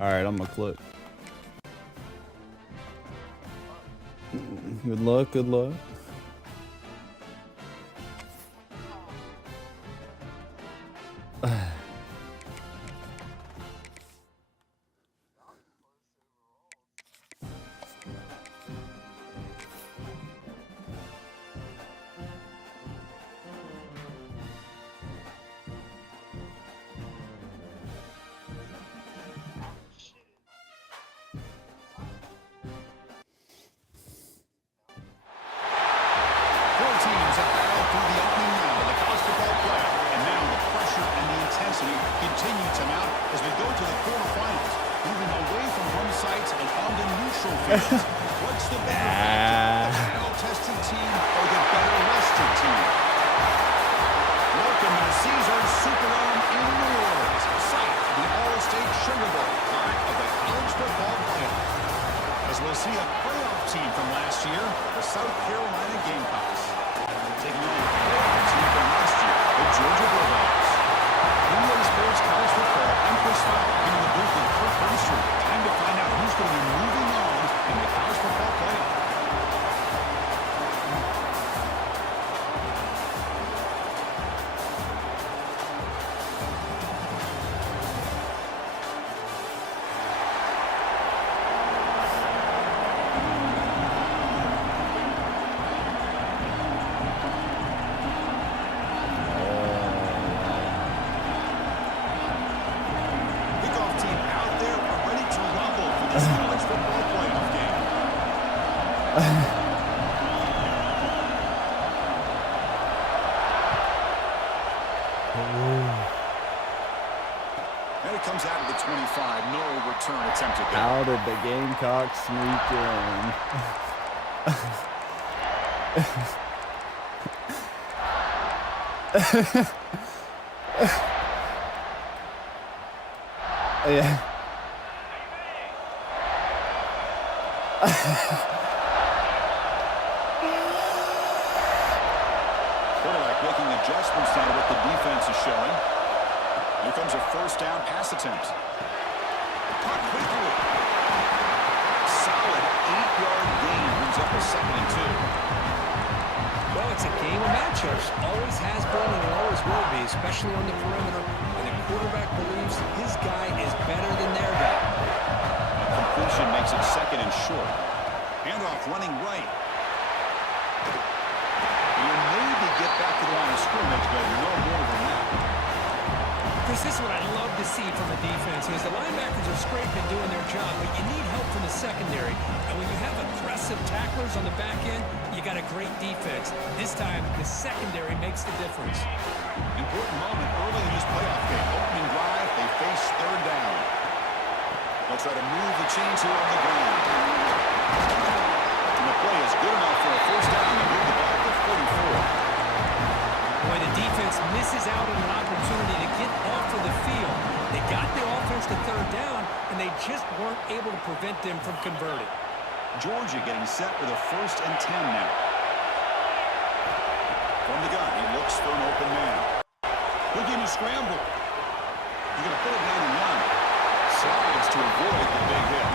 Alright, I'm gonna click. Good luck, good luck. What's the better battle-tested team or the better rested team? Welcome to the Caesars Superdome in New Orleans, site of the All-State Sugar Bowl, part of the college football playoff. As we'll see a playoff team from last year, the South Carolina Gamecocks, taking on a playoff team from last year, the Georgia Bulldogs. NBA Sports College Football, I'm Chris Fowl, in the booth with Kirk Bernstrom. Time to find out who's going to be moving on in the college football playoff. Kickoff team out there are ready to rumble for this college football playoff game. And it comes out of the 25. No return attempted there. How did the Gamecocks sneak in? Yeah. Quarterback making adjustments now to what the defense is showing. Here comes a first down pass attempt. Caught quickly. Solid 8-yard gain brings up a 2nd and 2. Well, it's a game of matchups. Always has been and always will be, especially on the perimeter. And the quarterback believes his guy is better than their guy. A completion makes it 2nd and short. Handoff running right. You maybe get back to the line of scrimmage, but no more than that. Chris, this is what I love to see from the defense is the linebackers are scraping, doing their job, but you need help from the secondary. And when you have aggressive tacklers on the back end, you got a great defense. This time, the secondary makes the difference. Important moment early in this playoff game. Opening drive, they face 3rd down. They'll try to move the chains here on the ground. And the play is good enough for a first down and move the ball to 44. Boy, the defense misses out on an opportunity to get off of the field. They got the offense to 3rd down, and they just weren't able to prevent them from converting. Georgia getting set with a 1st and 10 now. From the gun, he looks for an open man. Quick in a scramble. He's going to put it down and run. Slides to avoid the big hit.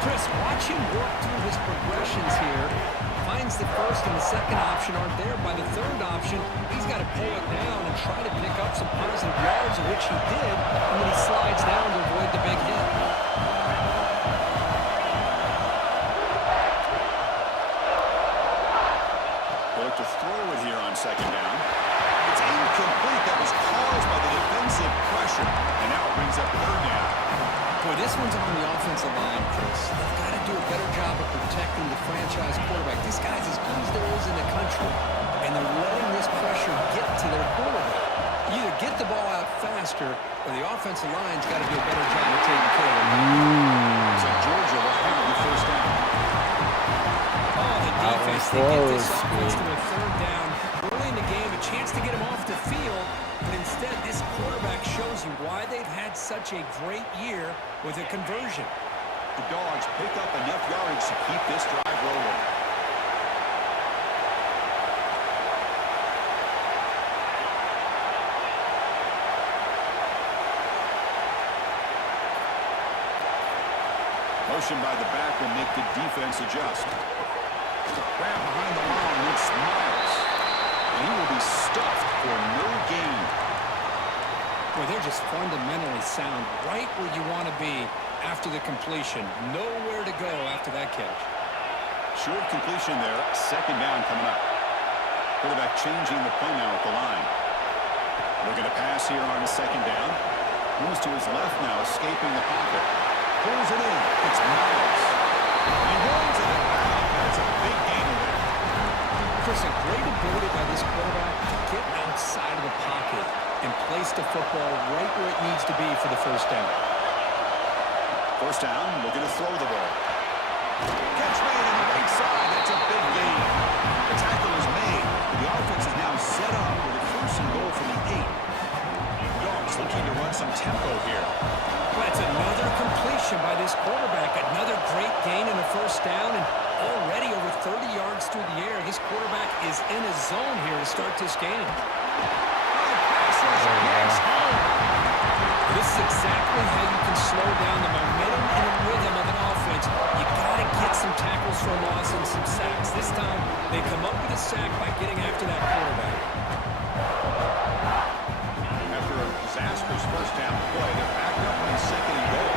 Chris, watch him work through his progressions here. Finds the 1st and the 2nd option aren't there. By the 3rd option, he's got to pull it down and try to pick up some positive yards, of which he did, and then he slides down to avoid the big hit. They look to throw it here on 2nd down. It's incomplete. That was caused by the defensive pressure. And now it brings up 3rd down. Boy, this one's on the offensive line, Chris. They've got to do a better job of protecting the franchise quarterback. This guy's as good as there is in the country, and they're letting this pressure get to their quarterback. You either get the ball out faster, or the offensive line's got to do a better job of taking care of it. So Georgia will have the 1st down. Oh, the defense, they get this offense to a 3rd down. Early in the game, a chance to get him off the field, but instead this quarterback shows you why they've had such a great year with a conversion. The Dogs pick up enough yards to keep this drive rolling. Motion by the back will make the defense adjust. Grab behind the line and smiles. And he will be stuffed for no gain. Boy, they're just fundamentally sound right where you want to be after the completion. Nowhere to go after that catch. Short completion there. Second down coming up. Quarterback changing the play now at the line. Looking to pass here on the second down. Moves to his left now, escaping the pocket. Pulls it in. It's Miles. He runs it out. That's a big gain there. Chris, a great ability by this quarterback to get outside of the pocket and place the football right where it needs to be for the first down. First down, looking to throw the ball. Catch made on the right side. That's a big gain. The tackle is made. The offense is now set up with a first and goal from the 8. Dogs looking to run some tempo here. That's another completion by this quarterback. Another great gain in the first down, and already over 30 yards through the air. This quarterback is in a zone here to start this game. This is exactly how you can slow down the momentum and the rhythm of an offense. You got to get some tackles for a loss and some sacks. This time, they come up with a sack by getting after that quarterback. After a disastrous first down play, they're back up on second and goal.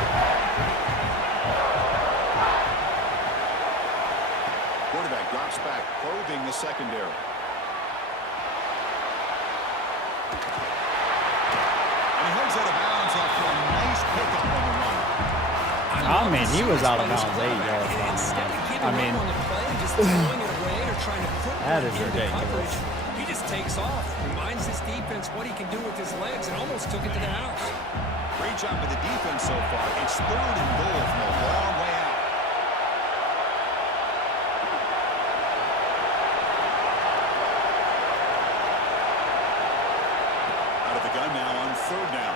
Quarterback drops back, probing the secondary. And he heads out of bounds after a nice pickup on the run. I mean, he was out of bounds 8 yards line. I mean, that is ridiculous. He just takes off, reminds his defense what he can do with his legs, and almost took it to the house. Great job by the defense so far. It's third and goal from a long way out. Out of the gun now on third down.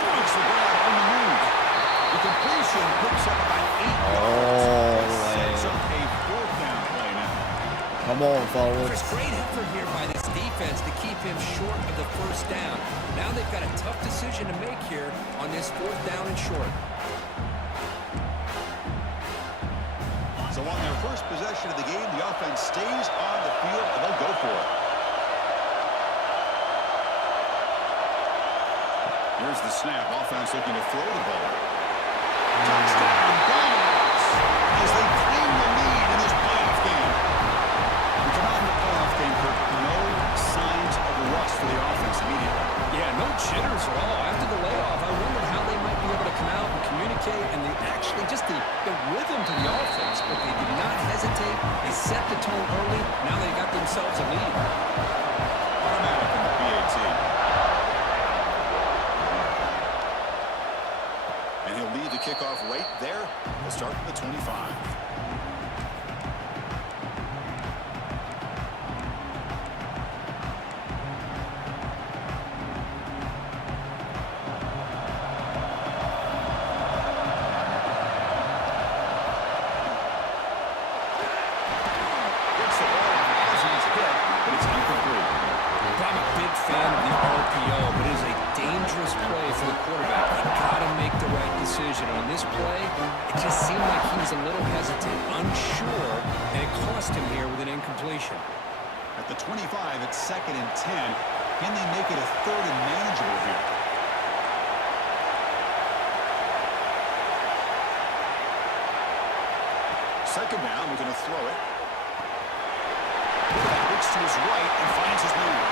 Makes the grab on the move. The completion picks up about 8 yards. Sets up a fourth down play now. Come on, fellas. Chris, great effort here by this defense to keep him short of the first down. Now they've got a tough decision to make here on this fourth down and short. So on their first possession of the game, the offense stays on the field, and they'll go for it. Here's the snap. Offense looking to throw the ball. Touchdown, Bulldogs, as they claim the lead in this playoff game. We come out in the playoff game, Kirk, no signs of rust for the offense immediately. Yeah, no jitters at all. After the layoff, I wondered how they might be able to come out and communicate, and actually just the rhythm to the offense, but they did not hesitate. They set the tone early. Now they got themselves a lead. Automatic in the PAT. And he'll lead the kickoff right there. We'll start at the 25. On this play, it just seemed like he was a little hesitant, unsure, and it cost him here with an incompletion. At the 25, it's 2nd and 10. Can they make it a third and manageable here? Second down, we're going to throw it. Looks to his right and finds his man.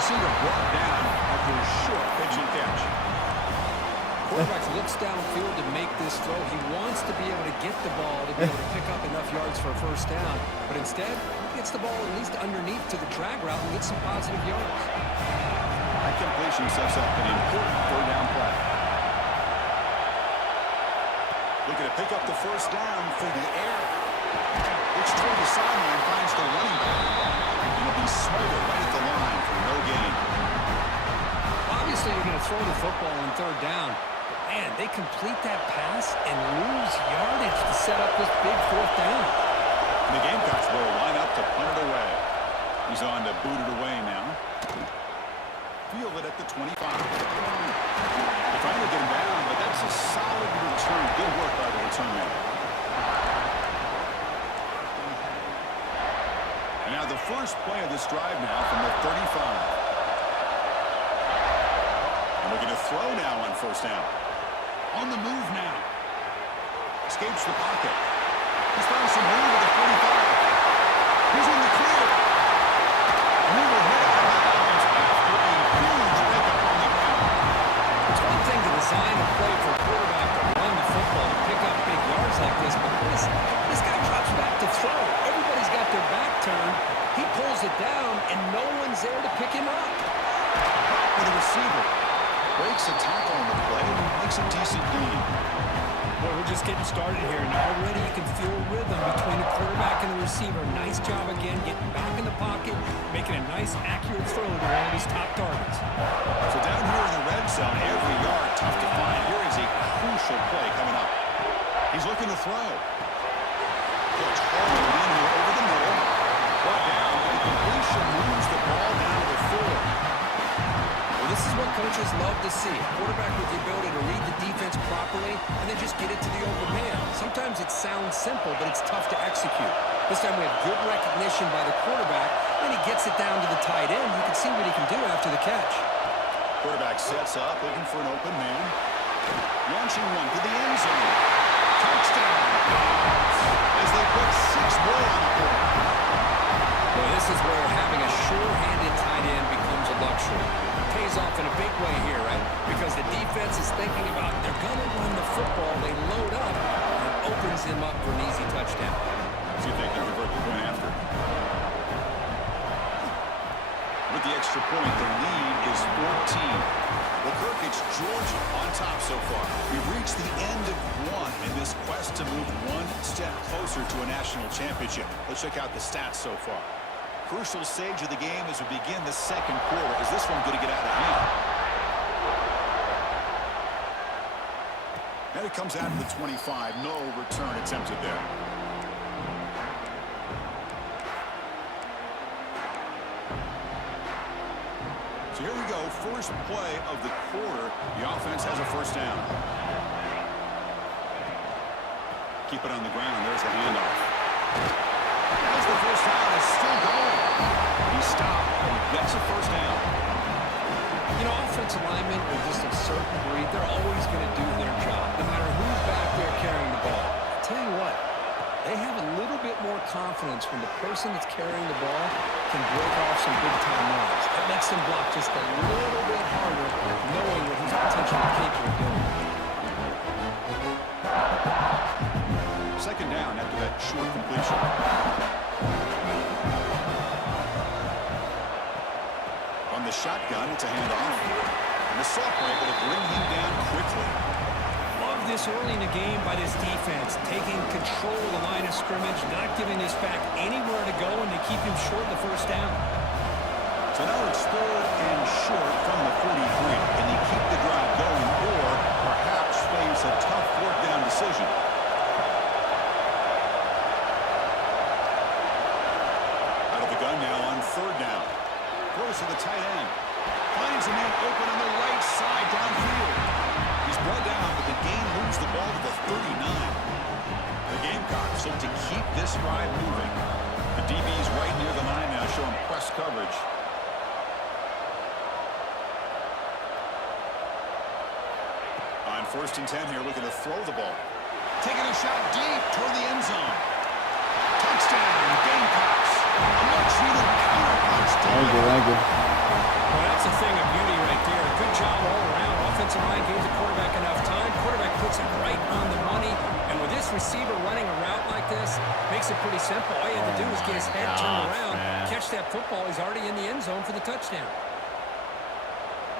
Receiver brought down after a short pitch and catch. Quarterback looks downfield to make this throw. He wants to be able to get the ball to be able to pick up enough yards for a first down. But instead, he gets the ball at least underneath to the drag route and gets some positive yards. That completion sets up an important third down play. Looking to pick up the first down through the air. Looks toward the sideline, finds the running back. And he'll be smothered right at the line for no gain. Obviously, you're going to throw the football on third down. Man, they complete that pass and lose yardage to set up this big fourth down. And the Gamecocks will line up to punt it away. He's on to boot it away now. Field it at the 25. They're trying to get him down, but that's a solid return. Good work first play of this drive now from the 35. And looking to throw now on first down. On the move now. Escapes the pocket. He's found some room at the 45. He's in the clear. Never hit out of bounds after a huge pickup on the ground. It's one thing to design a play for a quarterback to run the football and pick up big yards like this, but this guy drops back to throw. Everybody's got their back turned. He pulls it down, and no one's there to pick him up. For the receiver. Breaks a tackle on the play and makes a decent gain. Well, we're just getting started here, and already you can feel a rhythm between the quarterback and the receiver. Nice job again, getting back in the pocket, making a nice, accurate throw to one of his top targets. So down here in the red zone, every yard tough to find. Here is a crucial play coming up. He's looking to throw. Puts hard in here over the middle. Brought down, but the completion moves the ball down to the 4. Well, this is what coaches love to see. A quarterback with the ability to read the defense properly and then just get it to the open man. Sometimes it sounds simple, but it's tough to execute. This time we have good recognition by the quarterback, and he gets it down to the tight end. You can see what he can do after the catch. Quarterback sets up, looking for an open man. Launching one to the end zone. Touchdown. As they put 6 more on the board. Well, this is where having a sure-handed tight end becomes a luxury. Pays off in a big way here, right? Because the defense is thinking about they're going to run the football. They load up, and it opens him up for an easy touchdown. See if they can convert the point after. With the extra point, the lead is 14. Well, Kirk, it's Georgia on top so far. We've reached the end of one in this quest to move one step closer to a national championship. Let's check out the stats so far. Crucial stage of the game as we begin the second quarter. Is this one going to get out of hand? And it comes out of the 25. No return attempted there. So here we go. First play of the quarter. The offense has a first down. Keep it on the ground. There's the handoff. As the first down is still going. He stopped and gets a first down. You know, offensive linemen are just a certain breed. They're always going to do their job, no matter who's back there carrying the ball. I tell you what, they have a little bit more confidence when the person that's carrying the ball can break off some big-time runs. That makes them block just a little bit harder, knowing what he's potentially capable of doing. Second down after that short completion. On the shotgun, it's a handoff. And the sophomore able to bring him down quickly. Love this early in the game by this defense, taking control of the line of scrimmage, not giving this back anywhere to go, and to keep him short of the first down. So now it's 3rd and short from the 43. Can he keep the drive going or perhaps face a tough 4th down decision? Out of the gun now on 3rd down. Throws to the tight end. Finds a man open on the right side downfield. He's brought down, but the game moves the ball to the 39. The Gamecocks look to keep this drive moving. The DB's right near the line now, showing press coverage. On 1st and 10 here, looking to throw the ball. Taking a shot deep toward the end zone. Touchdown, Gamecocks. A much-needed counterpunch. Thank you. Well, that's a thing of beauty right there. Good job all around. Offensive line gave the quarterback enough time. Quarterback puts it right on the money. And with this receiver running a route like this, makes it pretty simple. All you have to do is get his head turned around, catch that football. He's already in the end zone for the touchdown.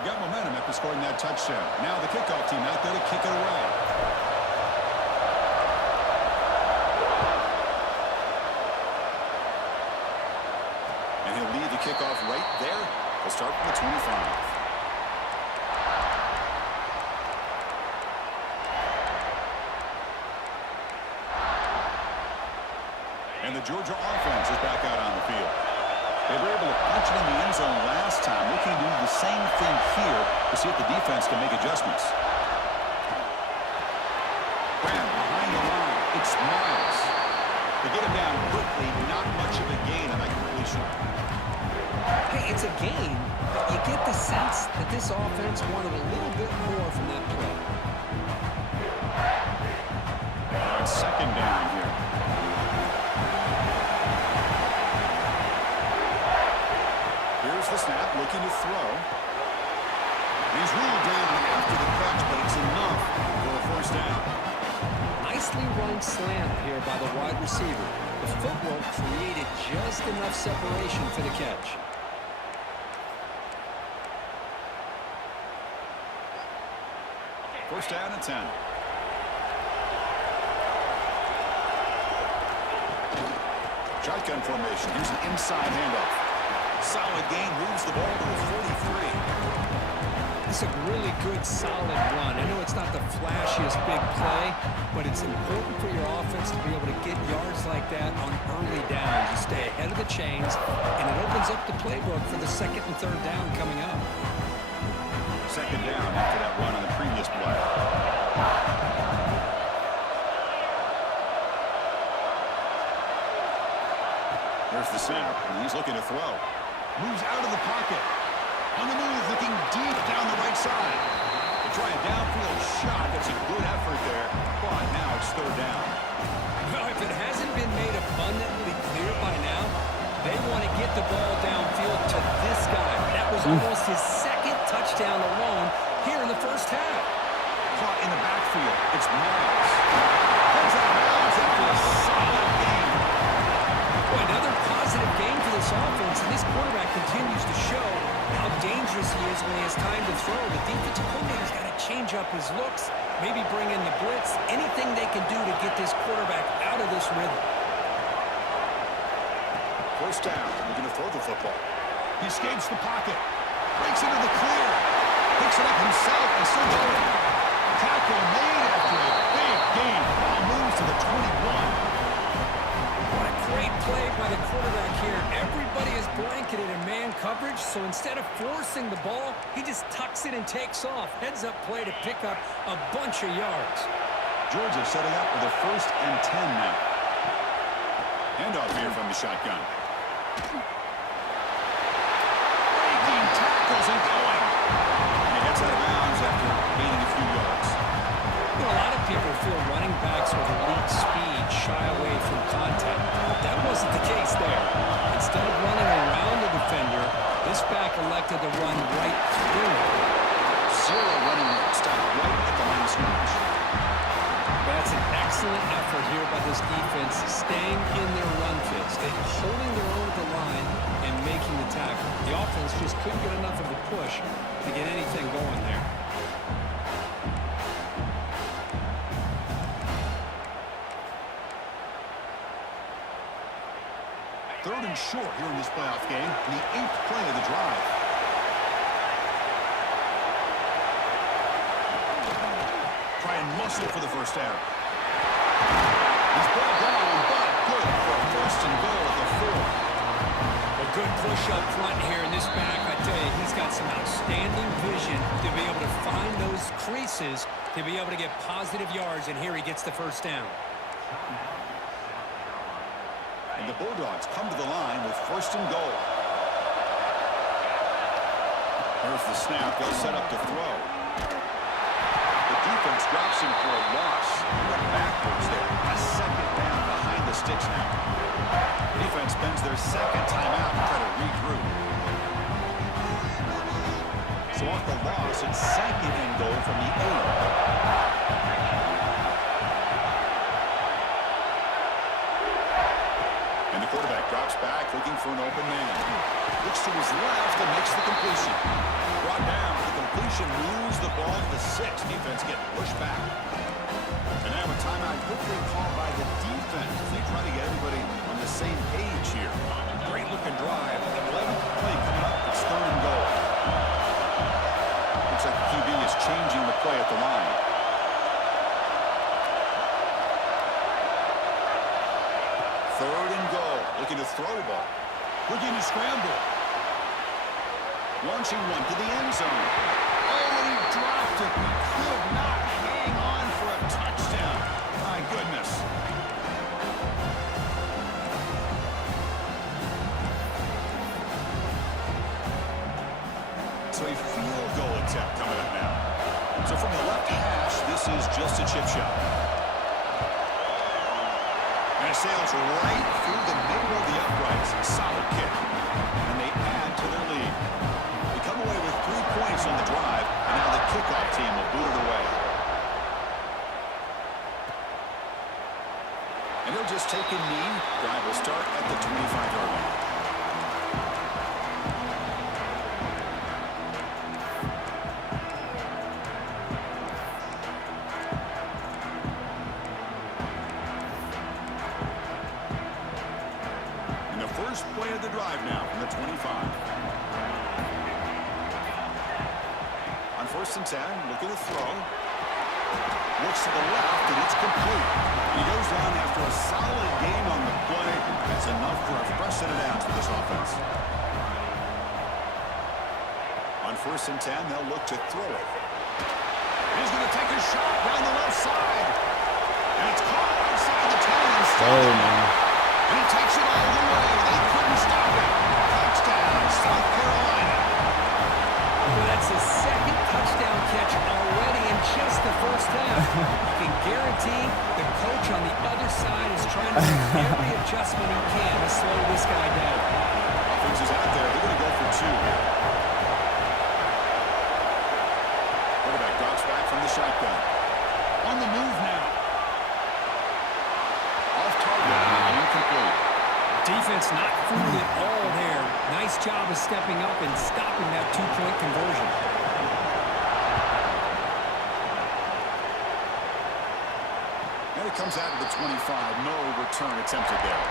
Got momentum after scoring that touchdown. Now the kickoff team out there to kick it away. And he'll lead the kickoff right there. He'll start from the 25. And the Georgia offense is back out on the field. They were able to punch it in the end zone last time. Looking to do the same thing here to see if the defense can make adjustments. Grab behind the line. It's Miles. They get him down quick. Unfortunately, not much of a gain on that completion. Hey, it's a gain, but you get the sense that this offense wanted a little bit more from that play. On second down here. Here's the snap, looking to throw. He's ruled down after the catch, but it's enough for a first down. Nicely run slant here by the wide receiver. The footwork created just enough separation for the catch. First down and 10. Shotgun formation. Here's an inside handoff. Solid gain, moves the ball to the 43. It's a really good, solid run. I know it's not the flashiest big play, but it's important for your offense to be able to get yards like that on early downs. You stay ahead of the chains, and it opens up the playbook for the second and third down coming up. Second down after that run on the previous play. There's the snap, and he's looking to throw. Moves out of the pocket. On the move, looking deep down the right side. To try a downfield shot. That's a good effort there. But now it's third down. Well, if it hasn't been made abundantly clear by now, they want to get the ball downfield to this guy. That was almost his second touchdown alone here in the first half. Caught in the backfield. It's Miles. Comes out of bounds after a solid game. Boy, another positive game for this offense, and this quarterback continues to show how dangerous he is when he has time to throw. The defensive coordinator's got to change up his looks, maybe bring in the blitz, anything they can do to get this quarterback out of this rhythm. First down, looking to throw the football. He escapes the pocket, breaks into the clear, picks it up himself, and Sergio. Tackle made after a big gain. Ball moves to the 21. What a great play by the quarterback here. Everybody is blanketed in man coverage, so instead of forcing the ball, he just tucks it and takes off. Heads up play to pick up a bunch of yards. Georgia setting up with a 1st and 10 now. Handoff here from the shotgun. Breaking tackles and going. And he gets out of bounds after gaining a few yards. You know, a lot of people feel running backs with elite speed shy away from contact. That wasn't the case there. Instead of running around the defender, this back elected to run right through him. Zero running room. Stop right at the line of scrimmage. That's an excellent effort here by this defense, staying in their run fits, holding their own at the line and making the tackle. The offense just couldn't get enough of a push to get anything going there. Third and short here in this playoff game, in the 8th play of the drive. Try and muscle for the first down. He's brought down, but good for a 1st and goal at the 4. A good push up front here in this back. I tell you, he's got some outstanding vision to be able to find those creases, to be able to get positive yards, and here he gets the first down. And the Bulldogs come to the line with 1st and goal. There's the snap. They'll set up to throw. The defense drops him for a loss. Went backwards there. A 2nd down behind the sticks now. The defense spends their 2nd timeout to try to regroup. So off the loss, it's 2nd and goal from the 8. And the quarterback drops back, looking for an open man. Looks to his left and makes the completion. Brought down. The completion moves the ball to the 6. Defense getting pushed back. And now a timeout quickly called by the defense as they try to get everybody on the same page here. Great looking drive. The 11th play coming up. It's 3rd and goal. Looks like the QB is changing the play at the line. Third and goal. Looking to throw the ball. Looking to scramble. Launching one to the end zone. Oh, he dropped it. He could not hang on for a touchdown. My goodness. from the left hash. This is just a chip shot. And it sails right through the middle of the uprights. Solid kick. And they add to their lead. They come away with 3 points on the drive, and now the kickoff team will boot it away. And he'll just take a knee. Drive will start at the 25-yard line. And the first play of the drive now from the 25. On 1st and 10, look at the throw. Looks to the left, and it's complete. He goes down after a solid gain on the play. That's enough for a fresh set of downs for this offense. On 1st and 10, they'll look to throw it. He's going to take a shot down the left side. And it's caught outside the 10. Oh, man. And he takes it all the way. They couldn't stop it. Touchdown, South Carolina. Well, that's his second touchdown catch already in just the first half. You can guarantee the coach on the other side is trying to make every adjustment he can to slow this guy down. Offense is out there. They're going to go for 2. Quarterback drops back from the shotgun. On the move now. Off target and incomplete. Defense not fooled at all there. Nice job of stepping up and stopping that 2-point conversion. And it comes out of the 25. No return attempted there.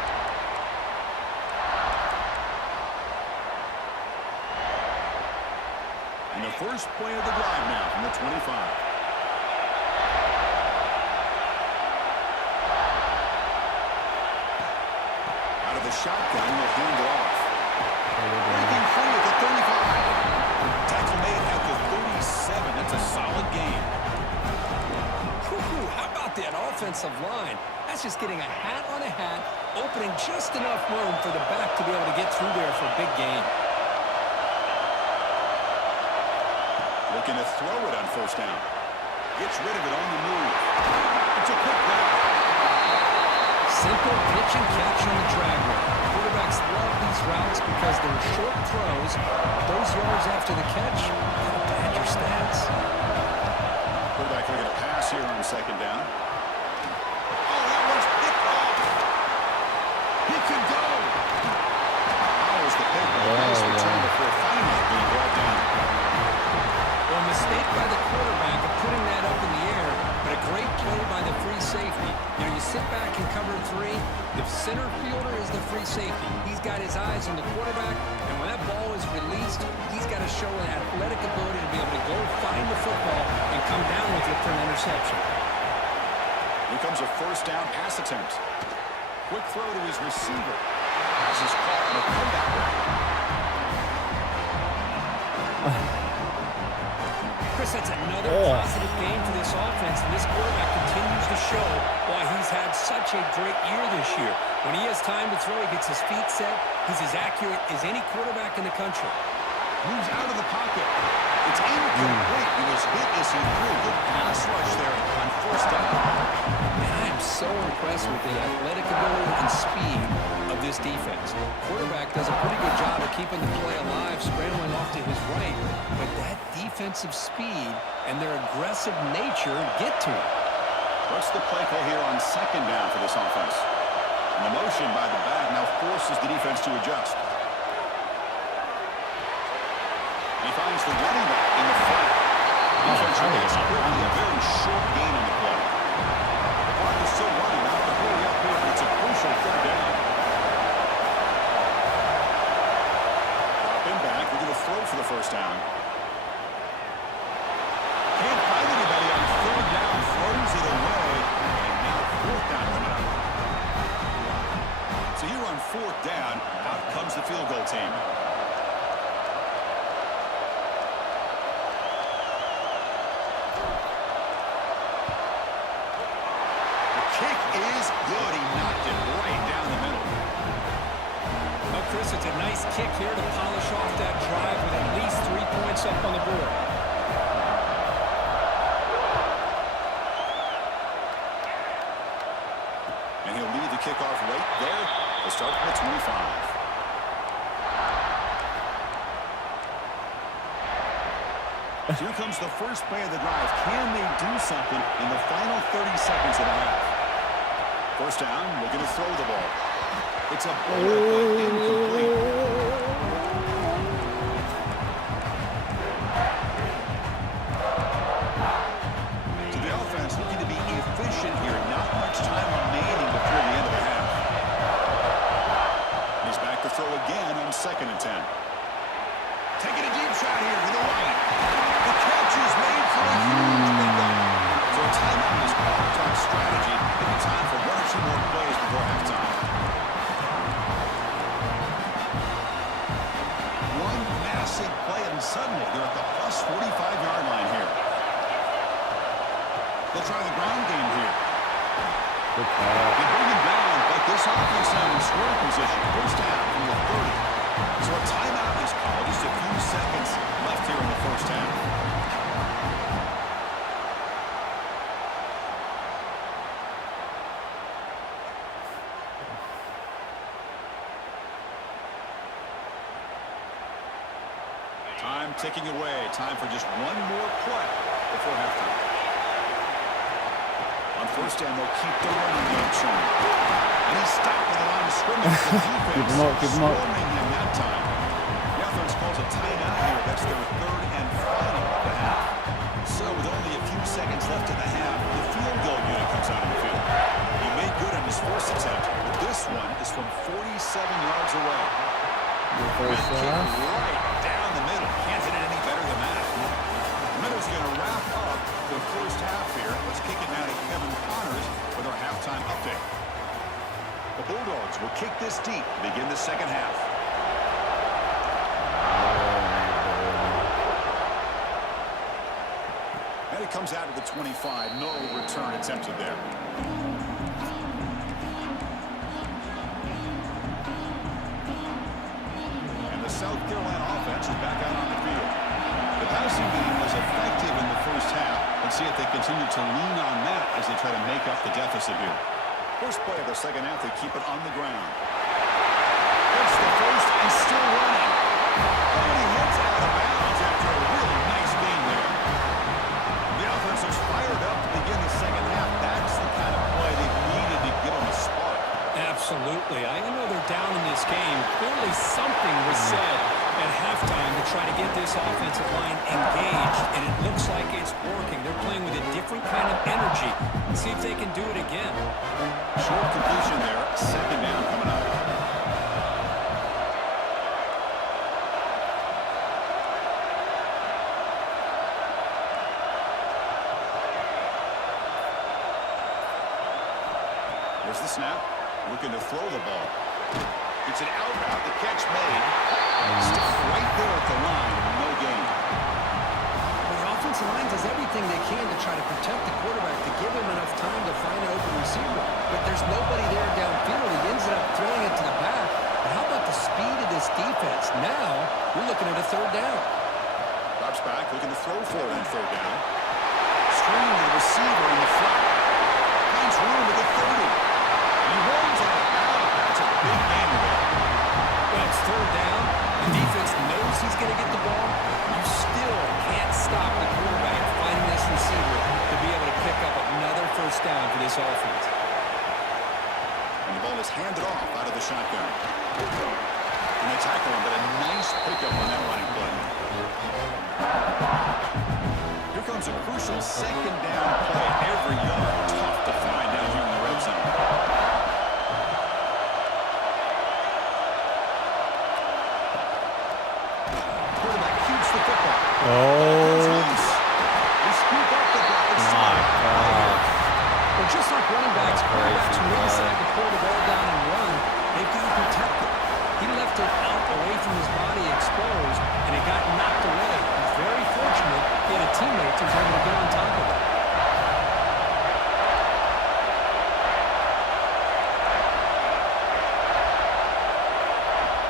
And the first play of the drive now from the 25. The shotgun will hand it off. Breaking free at the 35. Tackle made at the 37. That's a solid gain. How about that offensive line? That's just getting a hat on a hat, opening just enough room for the back to be able to get through there for a big gain. Looking to throw it on 1st down. Gets rid of it on the move. It's a quick grab. Simple pitch and catch on the drag route. Quarterbacks love these routes because they're short throws. Those yards after the catch, that'll pad your stats. Quarterback looking to pass here on 2nd down. Oh, that one's picked off. He can go. How is the pick? Nice return before finally being brought down. Well, a mistake by the quarterback of putting that up in the air, but a great play by the free safety. You know, you sit back and cover 3. The center fielder is the free safety. He's got his eyes on the quarterback, and when that ball is released, he's got to show an athletic ability to be able to go find the football and come down with it for an interception. Here comes a 1st down pass attempt. Quick throw to his receiver. Pass is caught in a comeback route. Chris, that's another positive game for this offense, and this quarterback continues to show why he's had such a great year this year. When he has time to throw, he gets his feet set. He's as accurate as any quarterback in the country. Moves out of the pocket. It's incomplete. He was hit as he threw. Good pass rush there on 1st down. And I am so impressed with the athletic ability and speed of this defense. Quarterback does a pretty good job of keeping the play alive, scrambling off to his right, but that defensive speed and their aggressive nature get to him. What's the play call here on 2nd down for this offense? And the motion by the back now forces the defense to adjust. He finds the running back in the flat. Defense is quickly a very short gain on the play. The clock is still running. Now to hurry up here. It's a crucial 3rd down. Drop him back. We're going to throw for the 1st down. Can't find anybody on 3rd down. Throws it away. And now 4th down coming up. So here on 4th down, out comes the field goal team. Kick is good. He knocked it right down the middle. Well, Chris, it's a nice kick here to polish off that drive with at least 3 points up on the board. start from the 25. Here comes the first play of the drive. Can they do something in the final 30 seconds of the half? First down, looking to throw the ball. It's a bullet, but incomplete. So the offense looking to be efficient here. Not much time remaining before the end of the half. He's back to throw again on 2nd and 10. Taking a deep shot here to the right. The catch is made for a huge pickup. So a timeout is called to talk strategy. Maybe time for 1 or 2 more plays before halftime. One massive play, and suddenly they're at the plus 45-yard line here. They'll try the ground game here. They bring him down, but this offense now in scoring position. First down from the 30. So a timeout is called. Just a few seconds left here in the first half. Time ticking away. Time for just one more play before halftime. On first down, they'll keep the running game going. And he's stopped with a line of scrimmage. The defense swarming him that time. The offense calls a timeout here. That's their 3rd and final of the half. So with only a few seconds left in the half, the field goal unit comes out of the field. He made good on his first attempt, but this one is from 47 yards away. Right down the middle. Can't hit it any better than that. The Minnows going to wrap up the first half here. Let's kick it now to Kevin Connors with our halftime update. The Bulldogs will kick this deep to begin the second half. And it comes out of the 25. No return attempted there. And the South Carolina offense is back out on the field. The passing game was effective in the first half. Let's see if they continue to lean on that as they try to make up the deficit here. First play of the second half, they keep it on the ground. It's the first and still running. And he heads out of bounds after a really nice game there. The offense is fired up to begin the second half. That's the kind of play they needed to give them a spark. Absolutely. I know they're down in this game. Clearly something was said at halftime to try to get this offensive line engaged, and it looks like it's working. They're playing with a different kind of energy. Let's see if they can do it again. Short completion there. Second down coming up. Here's the snap. Looking to throw the ball. It's an out route. The catch made. Stop right there at the line. No gain. The offensive line does everything they can to try to protect the quarterback, to give him enough time to find an open receiver. But there's nobody there downfield. He ends up throwing it to the back. But how about the speed of this defense? Now, we're looking at a 3rd down. Drops back, looking to throw for it on 3rd down. Screen to the receiver in the flat. Finds room to the 30. He runs out of bounds. That's a big game there. When it's 3rd down, the defense knows he's going to get the ball. You still can't stop the quarterback finding this receiver to be able to pick up another first down for this offense. And the ball is handed off out of the shotgun. And they tackle him, but a nice pickup on that running play. Here comes a crucial 2nd down play. Every yard tough to find down here in the red zone. Quarterback keeps the football. They scoop up the guys. Well, just like running backs, quarterbacks who decide to pull the ball down and run, they've got to protect it. He left it out away from his body exposed, and it got knocked away. He's very fortunate he had a teammate who was able to get on top of it.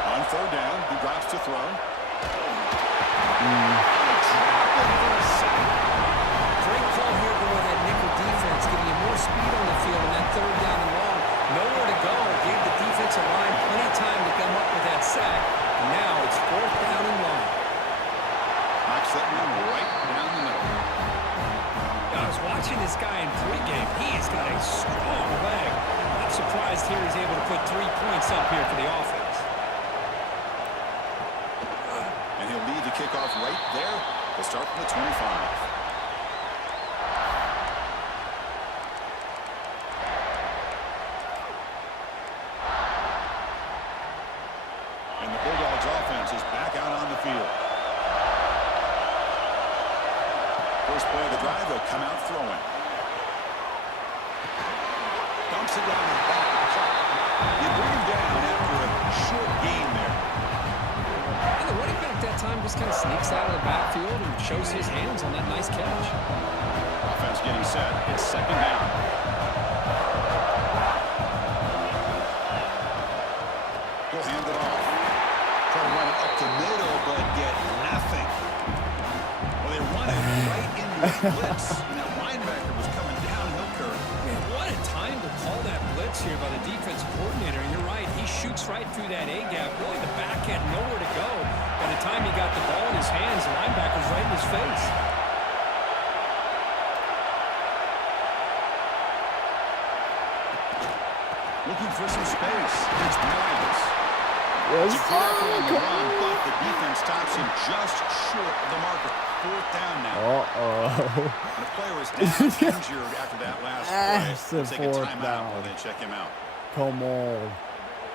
On 3rd down, he drops to throw. Great call here going with that nickel defense, giving you more speed on the field in that 3rd down and long. Nowhere to go. Gave the defensive line watching this guy in pregame, he has got a strong leg. I'm surprised here he's able to put 3 points up here for the offense. And he'll lead the kickoff right there. We'll start from the 25. And the Bulldogs offense is back out on the field. First play of the drive, they'll come out throwing. Dumps it down the back. You bring him down after a short gain there. And the running back that time just kind of sneaks out of the backfield and shows his hands on that nice catch. Offense getting set. It's second down. He'll hand it off. Try to run it up the middle, but get nothing. Well, they run it right into a blitz. And that linebacker was coming downhill curve. Man, what a time to call that blitz here by the defensive coordinator. And you're right, he shoots right through that A-gap. Really, the back had nowhere to go. By the time he got the ball in his hands, the linebacker's right in his face. Looking for some space. It's Miles. Yes, It's a careful on the run, but the defense stops him just short of the marker. Fourth down now. Uh-oh. And the player is down injured after that last play. That's Take a fourth timeout down. while they check him out. Come on.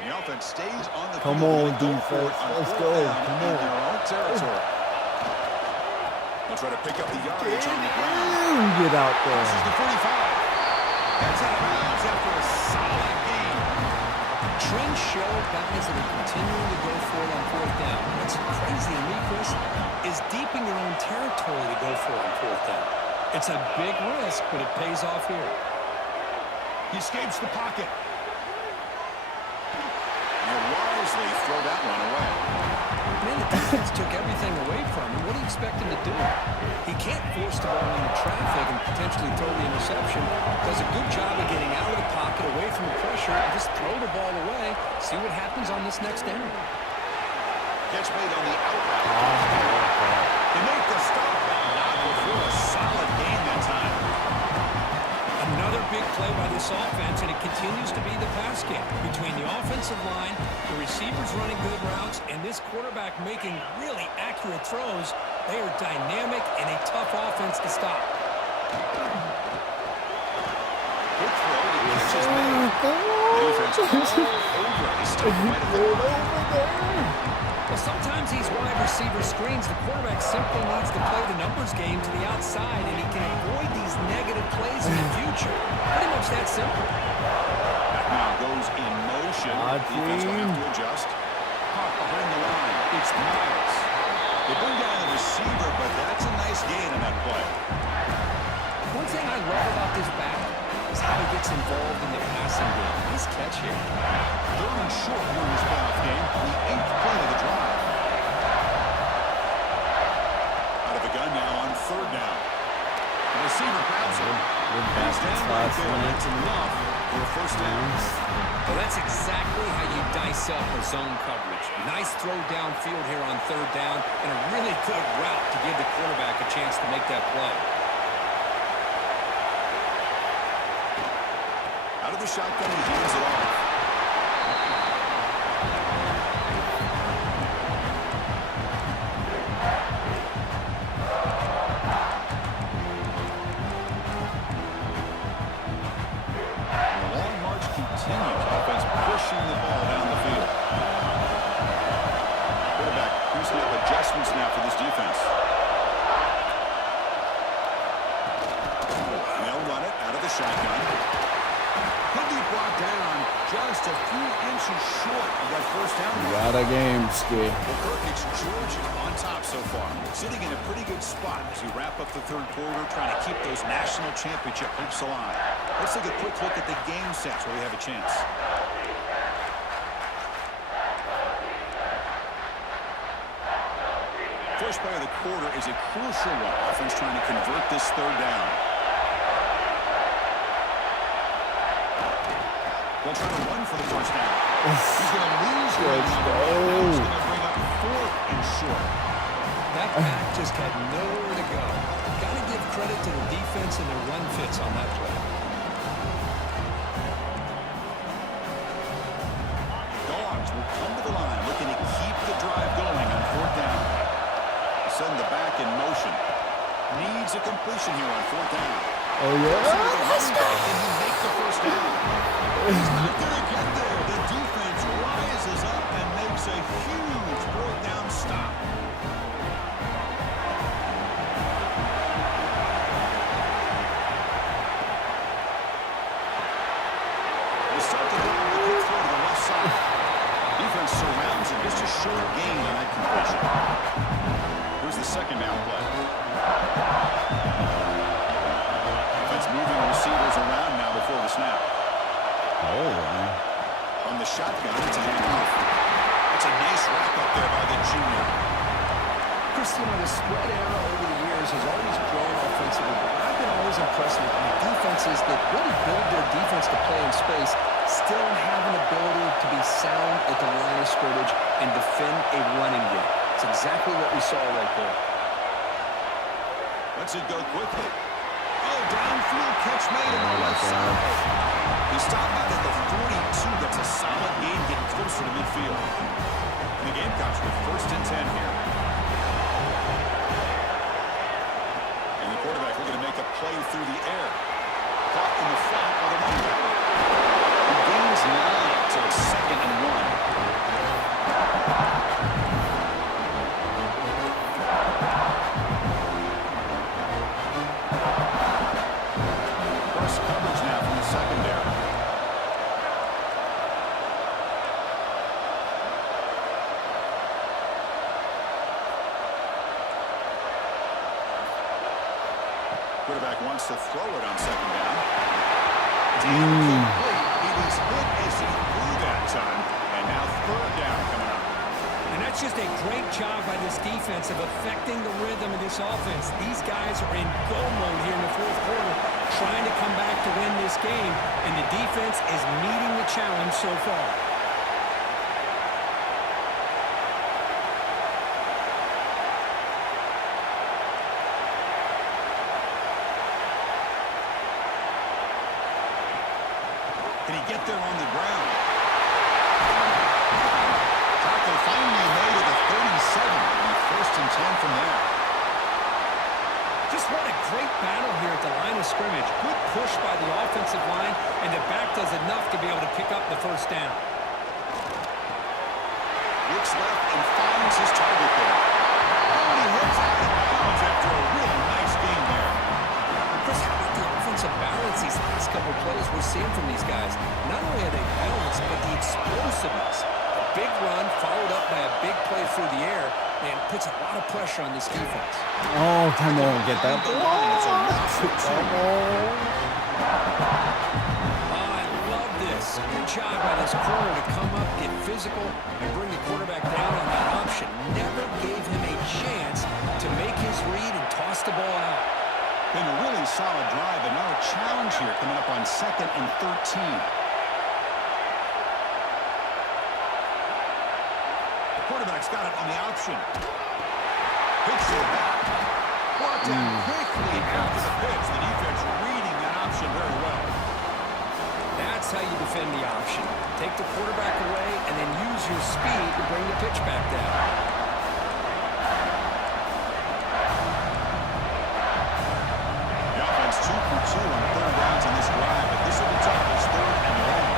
The offense stays on the Come field. on, They go for it defense. on Let's fourth go. down Come in on. their own territory. They'll try to pick up the yardage on the ground. Get out This is there. the 45. That's out of bounds after a solid gain. Trends show guys that are continuing to go for it on fourth down. What's crazy to me, Chris, is deep in your own territory to go for it on fourth down. It's a big risk, but it pays off here. He escapes the pocket. And wisely throw that one away. Man, the defense took everything away from him. What do you expect him to do? He can't force the ball into traffic and potentially throw the interception. Does a good job of getting out of the pocket, away from the pressure, and just throw the ball away. See what happens on this next down. Catch made on the outright. They make the stop. Not before a solid gain that time. Another big play by this offense, and it continues to be the pass game. Between the offensive line, the receivers running good routes, and this quarterback making really accurate throws, they are dynamic and a tough offense to stop. Good throw. The catch is made. The defense all over. They stop right at the Well, sometimes these wide receiver screens, the quarterback simply needs to play the numbers game to the outside, and he can avoid these negative plays in the future. Pretty much that simple. That now goes in motion. Defense will have to adjust. Caught behind the line. It's Miles. They bring down the receiver, but that's a nice gain on that play. One thing I love about this back is how he gets involved in the passing game. Nice catch here. Third and short here in this playoff game. The 8th play of the drive. Out of the gun now on third down. The receiver grabs him. He's down right there. That's enough for a first down. Well, that's exactly how you dice up a zone coverage. Nice throw downfield here on third down, and a really good route to give the quarterback a chance to make that play. Out of the shotgun, he hands it off. The long march continues. Offense pushing the ball down the field. Quarterback using up adjustments now for this defense. They'll run it out of the shotgun. He'll be brought down just a few inches short of that first down. Got a game, Ski. Well, Kirk, it's Georgia on top so far. Sitting in a pretty good spot as we wrap up the third quarter, trying to keep those national championship hopes alive. Let's take a quick look at the game sets where we have a chance. First play of the quarter is a crucial one. Offense trying to convert this third down. They'll try to run for the first down. He's going to lose the ground. Now he's going to bring up fourth and short. That back just had nowhere to go. Got to give credit to the defense and their run fits on that play. Dogs will come to the line looking to keep the drive going on 4th down. Send the back in motion. Needs a completion here on 4th down. Oh, yeah. Let's go. And he make the first down. He's not going to get there. The defense rises up and makes a huge 4th down stop. They start the drive with a quick throw to the left side. Defense surrounds him. Just a short gain on that completion. Here's the 2nd down play. Defense moving receivers around now before the snap. Oh, man. On the shotgun, it's a handoff. That's a nice wrap up there by the junior. Chris, the spread era over the years has always grown offensively, but I've been always impressed with the defenses that really build their defense to play in space, still have an ability to be sound at the line of scrimmage and defend a running game. It's exactly what we saw right there. Lets it go quickly. Oh, downfield catch made on the left side. He stopped out at the 42. That's a solid gain, getting closer to midfield. And the Gamecocks with 1st and 10 here. And the quarterback looking to make a play through the air. Caught in the flat by the running back. He gains 9 to 2nd and 1. Coverage now from the secondary. Quarterback wants to throw it on 2nd down. He was hit as he threw that time. And now 3rd down coming up. And that's just a great job by this defense of affecting the rhythm of this offense. These guys are in go mode here in the 4th quarter, trying to come back to win this game, and the defense is meeting the challenge so far. Can he get there on the ground? Tackle finally made at the 37. And 1st and 10 from there. Just what a great battle here at the line of scrimmage. Good push by the offensive line, and the back does enough to be able to pick up the 1st down. Looks left and finds his target there. Oh, he hits out of bounds after a real nice game there. Chris, how about the offensive balance these last couple plays we're seeing from these guys? Not only are they balanced, but the explosiveness. A big run followed up by a big play through the air, and puts a lot of pressure on this defense. Oh, come on, get that. I love this. Good job by this corner to come up, get physical, and bring the quarterback down on that option. Never gave him a chance to make his read and toss the ball out. Been a really solid drive, but now a challenge here coming up on 2nd and 13. The quarterback's got it on the option. Pitch it back. Brought down quickly after the pitch. The defense reading that option very well. That's how you defend the option. Take the quarterback away and then use your speed to bring the pitch back down. The offense 2 for 2 on 3rd downs on this drive, but this will be tough. It's 3rd and long.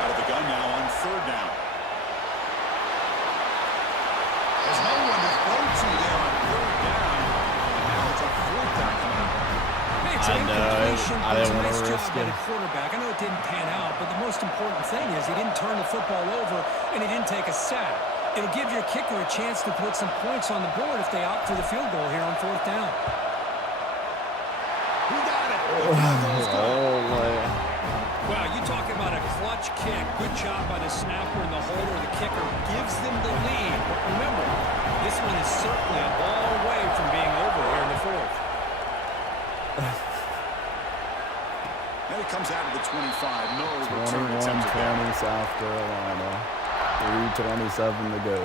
Out of the gun now on 3rd down. There's no one to throw to there on 3rd down. And now it's a 4th down coming up. Hey, it's an incompletion, I but it's a didn't want nice to job risk by it. the quarterback. I know it didn't pan out, but the most important thing is he didn't turn the football over and he didn't take a sack. It'll give your kicker a chance to put some points on the board if they opt for the field goal here on 4th down. Who got it? Oh, man. Wow, you talking about a clutch kick. Good job by the snapper and the holder. The kicker gives them the lead. But remember, this one is certainly a long way from being over here in the 4th. And it comes out of the 25. No return attempt at that. 21-20 South Carolina. 3:27 to go.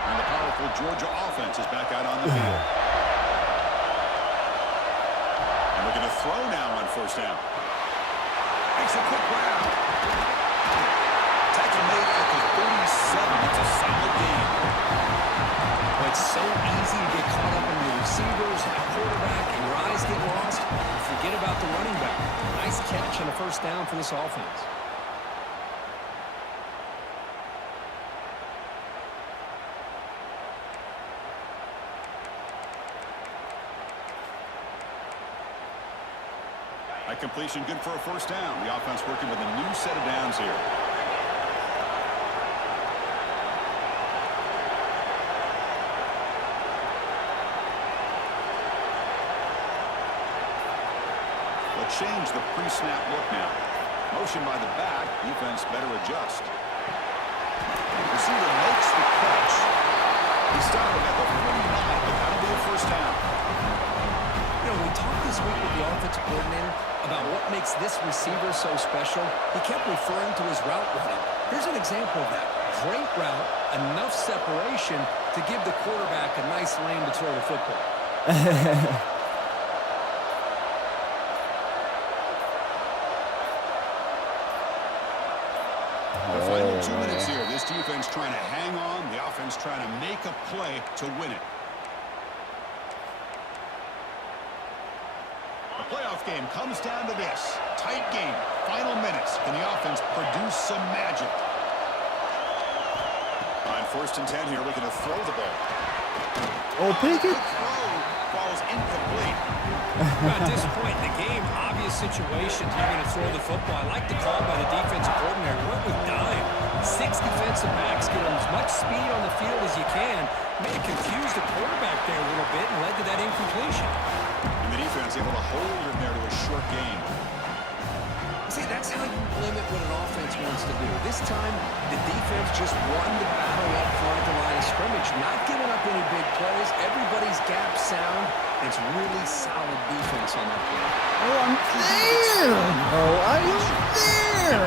And the powerful Georgia offense is back out on the field. And we're going to throw now on first down. Makes a quick round. Tackle made at the 37. It's a solid game. Well, it's so easy to get caught up in the receivers and the quarterback, and your eyes get lost. Forget about the running back. Nice catch and a first down for this offense. That completion good for a first down. The offense working with a new set of downs here. They'll change the pre-snap look now. Motion by the back. Defense better adjust. Receiver makes the catch. He stopped at the 49, but that'll be a first down. You know, we talked this week with the offensive coordinator about what makes this receiver so special. He kept referring to his route running. Here's an example of that. Great route, enough separation to give the quarterback a nice lane to throw the football. The final 2 minutes here. This defense trying to hang on. The offense trying to make a play to win it. The playoff game comes down to this. Tight game. Final minutes. Can the offense produce some magic? On first and 10 here, looking to throw the ball. Oh, Pickett. Throw falls incomplete. At this point in the game, obvious situations, you're going to throw the football. I like the call by the defensive coordinator. Went with dime. 6 defensive backs, get as much speed on the field as you can. May have confused the quarterback there a little bit and led to that incompletion. And the defense able to hold him there to a short gain. See, that's how you limit what an offense wants to do. This time, the defense just won the battle up front at the line of scrimmage, not giving up any big plays. Everybody's gap sound. It's really solid defense on that play. Oh, I'm there. Oh, I am there.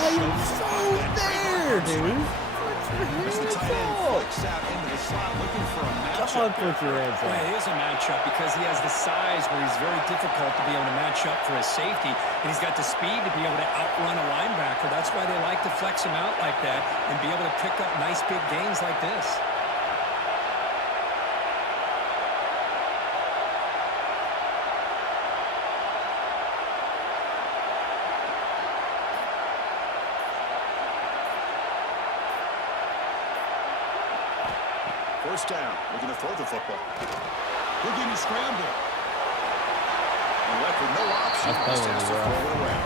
I am so there, dude. As the tight end flicks out into the slot looking for a matchup. Put your hands Well, up. it is a matchup because he has the size where he's very difficult to be able to match up for his safety, and he's got the speed to be able to outrun a linebacker. That's why they like to flex him out like that and be able to pick up nice big gains like this. First down. We're going to throw the football. Houdini scramble. And left with no option. Just has to throw it away.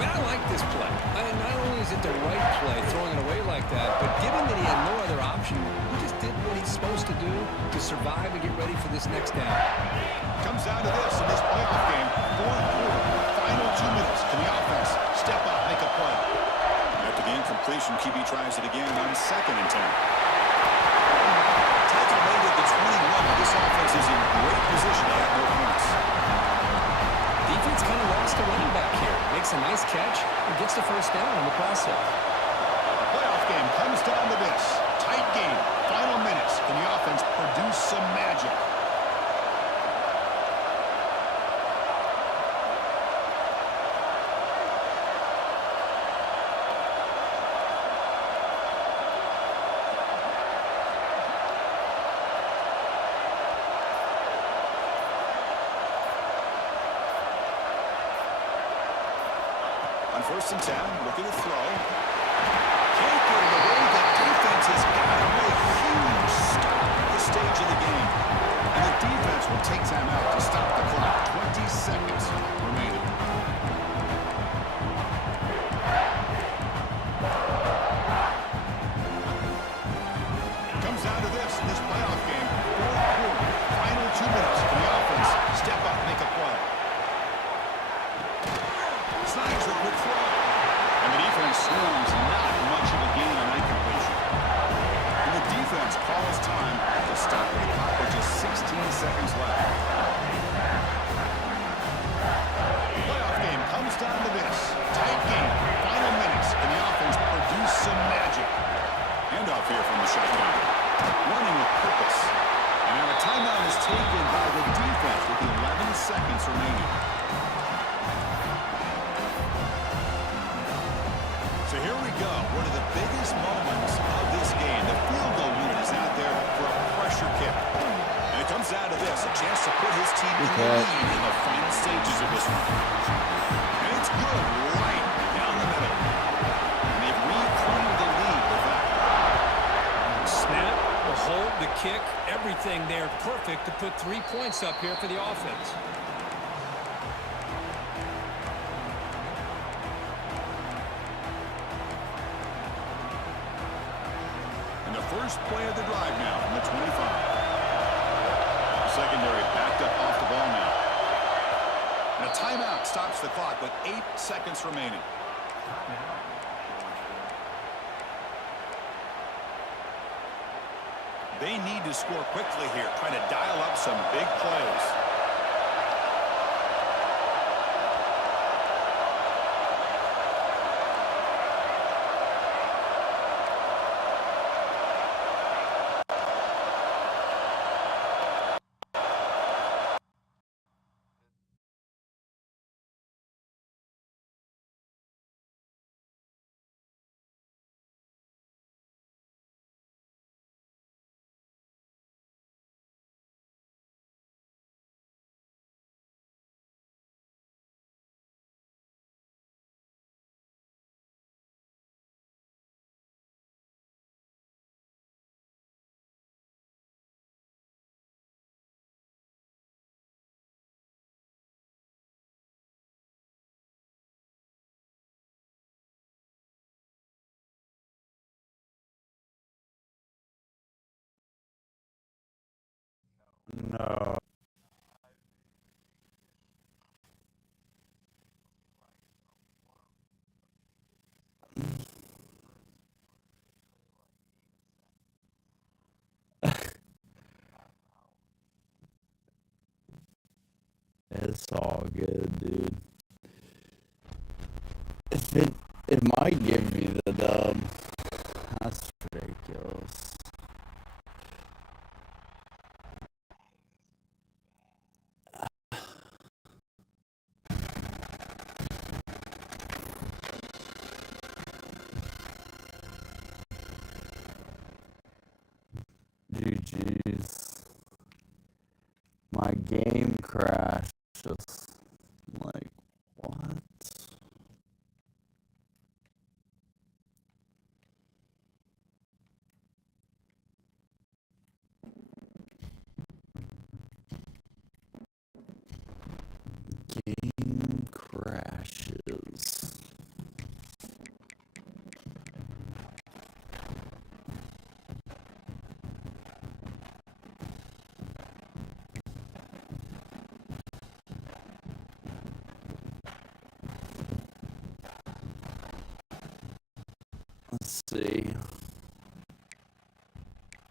Man, I like this play. I mean, not only is it the right play, throwing it away like that, but given that he had no other option, he just did what he's supposed to do to survive and get ready for this next down. Comes down to this in this playoff game. Fourth quarter. Final 2 minutes. Can the offense step up, make a play? After the incompletion, QB tries it again on second and 10. Taken away at the 21. This offense is in great position to add more points. Defense kind of lost the running back here. Makes a nice catch and gets the first down in the process. The playoff game comes down to this. Tight game. Final minutes. Can the offense produce some magic? On first and 10, looking to throw. Can't get it away. The defense has got to make a huge stop at this stage of the game. And the defense will take time out to stop the clock. 20 seconds remaining. Comes down to this in this playoff game. Fourth quarter, final 2 minutes. Can the offense step up, make a play? Slides a quick throw. And the defense slams not much of a gain on that completion. And the defense calls time to stop the clock with just 16 seconds left. The playoff game comes down to timeout is taken by the defense with 11 seconds remaining. So here we go. One of the biggest moments of this game. The field goal unit is out there for a pressure kick. And it comes down to this, a chance to put his team in the lead in the final stages of this one. And it's good right down the middle. And they've reclaimed the lead with that. Snap, the hold, the kick, everything there perfect to put 3 points up here for the offense. And the first play of the drive now from the 25. Secondary backed up off the ball now. And a timeout stops the clock with 8 seconds remaining. They need to score quickly here, trying to dial up some big plays. No. It's all good, dude. It might give me the dub. That's ridiculous. GG's. My game crashed. Just like, what? Game crashes. Let's see.